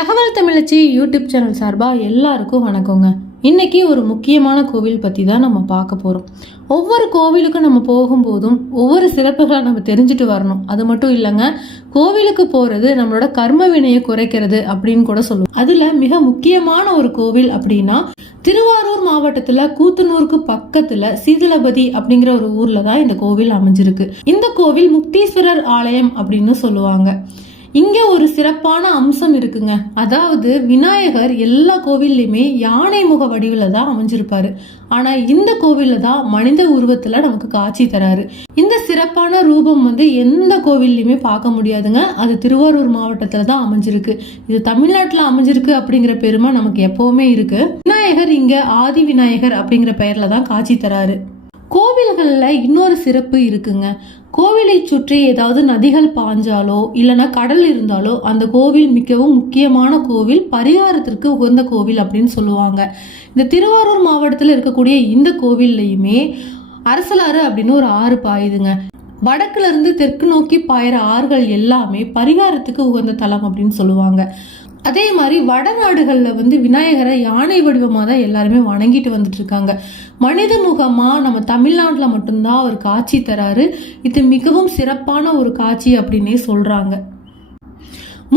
தகவல் தமிழச்சி YouTube channel சார்பாக எல்லாருக்கும் வணக்கங்க. இன்னைக்கு ஒரு முக்கியமான கோவில் பற்றி தான் நம்ம பார்க்க போகிறோம். ஒவ்வொரு கோவிலுக்கும் நம்ம போகும்போதும் ஒவ்வொரு சிறப்புகளை நம்ம தெரிஞ்சுட்டு வரணும். அது மட்டும் இல்லைங்க, கோவிலுக்கு போகிறது நம்மளோட கர்ம வினையை குறைக்கிறது அப்படின்னு கூட சொல்லுவோம். அதில் மிக முக்கியமான ஒரு கோவில் அப்படின்னா திருவாரூர் மாவட்டத்தில் கூத்தனூருக்கு பக்கத்தில் சீதளபதி அப்படிங்கிற ஒரு ஊரில் தான் இந்த கோவில் அமைஞ்சிருக்கு. இந்த கோவில் முக்தீஸ்வரர் ஆலயம் அப்படின்னு சொல்லுவாங்க. இங்க ஒரு சிறப்பான அம்சம் இருக்குங்க. அதாவது விநாயகர் எல்லா கோவில்லையுமே யானை முக வடிவில தான் அமைஞ்சிருப்பாரு. ஆனா இந்த கோவில்ல தான் மனித உருவத்துல நமக்கு காட்சி தராரு. இந்த சிறப்பான ரூபம் எந்த கோவில்லையுமே பார்க்க முடியாதுங்க. அது திருவாரூர் மாவட்டத்துல தான் அமைஞ்சிருக்கு. இது தமிழ்நாட்டுல அமைஞ்சிருக்கு அப்படிங்கிற பெருமை நமக்கு எப்பவுமே இருக்கு. விநாயகர் இங்க ஆதி விநாயகர் அப்படிங்கிற பெயர்ல தான் காட்சி தராரு. கோவில்கள்ல இன்னொரு சிறப்பு இருக்குங்க. கோவிலை சுற்றி ஏதாவது நதிகள் பாஞ்சாலோ இல்லைன்னா கடல் இருந்தாலோ அந்த கோவில் மிகவும் முக்கியமான கோவில், பரிகாரத்திற்கு உகந்த கோவில் அப்படின்னு சொல்லுவாங்க. இந்த திருவாரூர் மாவட்டத்தில் இருக்கக்கூடிய இந்த கோவில்லையுமே அரசலாறு அப்படின்னு ஒரு ஆறு பாயுதுங்க. வடக்குல இருந்து தெற்கு நோக்கி பாயிற ஆறுகள் எல்லாமே பரிகாரத்துக்கு உகந்த தலம் அப்படின்னு சொல்லுவாங்க. அதே மாதிரி வடநாடுகளில் விநாயகரை யானை வடிவமாக தான் எல்லாருமே வணங்கிட்டு வந்துட்டு இருக்காங்க. மனித முகமாக நம்ம தமிழ்நாட்டில் மட்டும்தான் அவர் காட்சி தராரு. இது மிகவும் சிறப்பான ஒரு காட்சி அப்படின்னே சொல்கிறாங்க.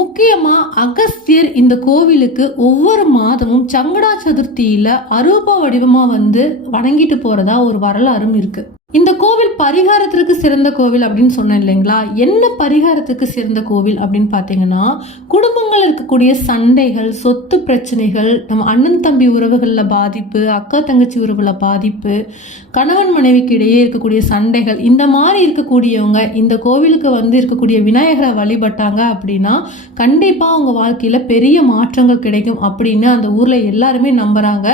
முக்கியமாக அகஸ்தியர் இந்த கோவிலுக்கு ஒவ்வொரு மாதமும் சங்கடா சதுர்த்தியில் அரூப வடிவமாக வணங்கிட்டு போகிறதா ஒரு வரலாறும் இருக்குது. இந்த கோவில் பரிகாரத்திற்கு சிறந்த கோவில் அப்படின்னு சொன்னேன் இல்லைங்களா? என்ன பரிகாரத்துக்கு சிறந்த கோவில் அப்படின்னு பார்த்தீங்கன்னா, குடும்பங்கள் இருக்கக்கூடிய சண்டைகள், சொத்து பிரச்சனைகள், நம்ம அண்ணன் தம்பி உறவுகளில் பாதிப்பு, அக்கா தங்கச்சி உறவுல பாதிப்பு, கணவன் மனைவிக்கு இடையே இருக்கக்கூடிய சண்டைகள், இந்த மாதிரி இருக்கக்கூடியவங்க இந்த கோவிலுக்கு இருக்கக்கூடிய விநாயகரை வழிபட்டாங்க அப்படின்னா கண்டிப்பாக அவங்க வாழ்க்கையில் பெரிய மாற்றங்கள் கிடைக்கும் அப்படின்னு அந்த ஊரில் எல்லாருமே நம்புகிறாங்க.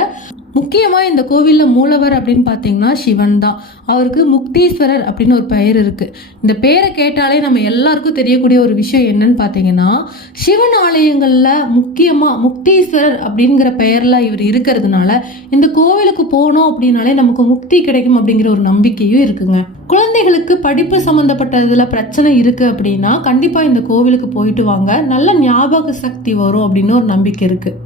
முக்கியமாக இந்த கோவிலில் மூலவர் அப்படின்னு பார்த்தீங்கன்னா சிவன் தான். அவருக்கு முக்தீஸ்வரர் அப்படின்னு ஒரு பெயர் இருக்குது. இந்த பெயரை கேட்டாலே நம்ம எல்லாருக்கும் தெரியக்கூடிய ஒரு விஷயம் என்னன்னு பார்த்தீங்கன்னா, சிவன் ஆலயங்களில் முக்கியமாக முக்தீஸ்வரர் அப்படிங்கிற பெயரில் இவர் இருக்கிறதுனால இந்த கோவிலுக்கு போனோம் அப்படின்னாலே நமக்கு முக்தி கிடைக்கும் அப்படிங்கிற ஒரு நம்பிக்கையும் இருக்குங்க. குழந்தைகளுக்கு படிப்பு சம்மந்தப்பட்டதில் பிரச்சனை இருக்குது அப்படின்னா கண்டிப்பாக இந்த கோவிலுக்கு போயிட்டு வாங்க, நல்ல ஞாபக சக்தி வரும் அப்படின்னு ஒரு நம்பிக்கை இருக்குது.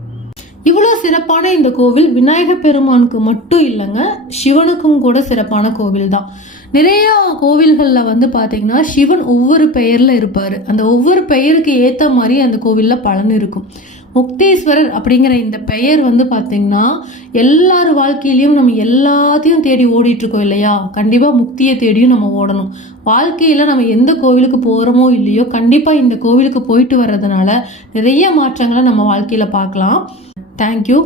இவ்வளோ சிறப்பான இந்த கோவில் விநாயகர் பெருமானுக்கு மட்டும் இல்லைங்க, சிவனுக்கும் கூட சிறப்பான கோவில் தான். நிறையா கோவில்களில் பார்த்தீங்கன்னா சிவன் ஒவ்வொரு பெயரில் இருப்பார். அந்த ஒவ்வொரு பெயருக்கு ஏற்ற மாதிரி அந்த கோவிலில் பலன் இருக்கும். முக்தீஸ்வரர் அப்படிங்கிற இந்த பெயர் பார்த்தீங்கன்னா எல்லார் வாழ்க்கையிலையும் நம்ம எல்லாத்தையும் தேடி ஓடிட்டுருக்கோம் இல்லையா? கண்டிப்பாக முக்தியை தேடியும் நம்ம ஓடணும். வாழ்க்கையில் நம்ம எந்த கோவிலுக்கு போகிறோமோ இல்லையோ கண்டிப்பாக இந்த கோவிலுக்கு போயிட்டு வர்றதுனால நிறைய மாற்றங்களை நம்ம வாழ்க்கையில் பார்க்கலாம். தேங்க்யூ.